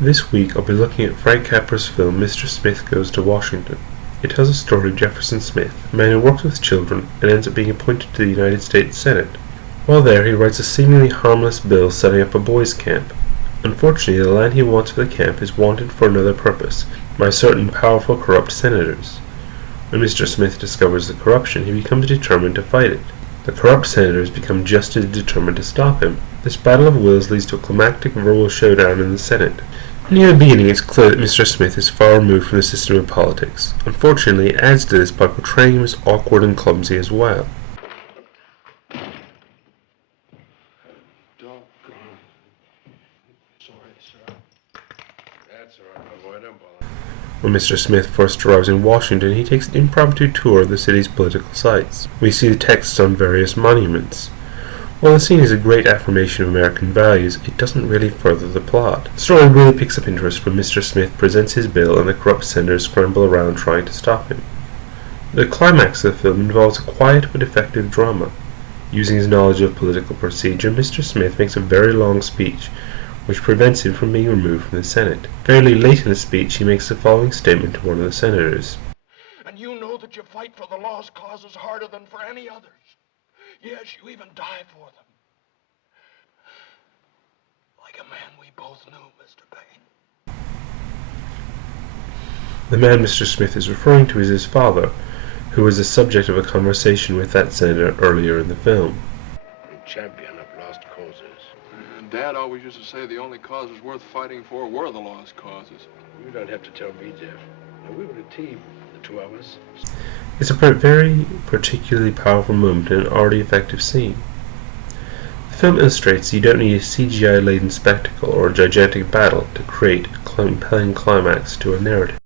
This week I'll be looking at Frank Capra's film Mr. Smith Goes to Washington. It tells the story of Jefferson Smith, a man who works with children and ends up being appointed to the United States Senate. While there, he writes a seemingly harmless bill setting up a boys' camp. Unfortunately, the land he wants for the camp is wanted for another purpose by certain powerful corrupt senators. When Mr. Smith discovers the corruption, he becomes determined to fight it. The corrupt senators become just as determined to stop him. This battle of wills leads to a climactic verbal showdown in the Senate. Near the beginning, it's clear that Mr. Smith is far removed from the system of politics. Unfortunately, it adds to this by portraying him as awkward and clumsy as well. When Mr. Smith first arrives in Washington, he takes an impromptu tour of the city's political sites. We see the texts on various monuments. While the scene is a great affirmation of American values, it doesn't really further the plot. The story really picks up interest when Mr. Smith presents his bill and the corrupt senators scramble around trying to stop him. The climax of the film involves a quiet but effective drama. Using his knowledge of political procedure, Mr. Smith makes a very long speech, which prevents him from being removed from the Senate. Fairly late in the speech, he makes the following statement to one of the senators. And you know that you fight for the lost causes harder than for any others. Yes, you even die for them. Like a man we both knew, Mr. Payne. The man Mr. Smith is referring to is his father, who was the subject of a conversation with that senator earlier in the film. Champion of lost causes. Dad always used to say the only causes worth fighting for were the lost causes. You don't have to tell me, Jeff. Now, we were a team, the two of us. It's a very particularly powerful moment in an already effective scene. The film illustrates you don't need a CGI-laden spectacle or a gigantic battle to create a compelling climax to a narrative.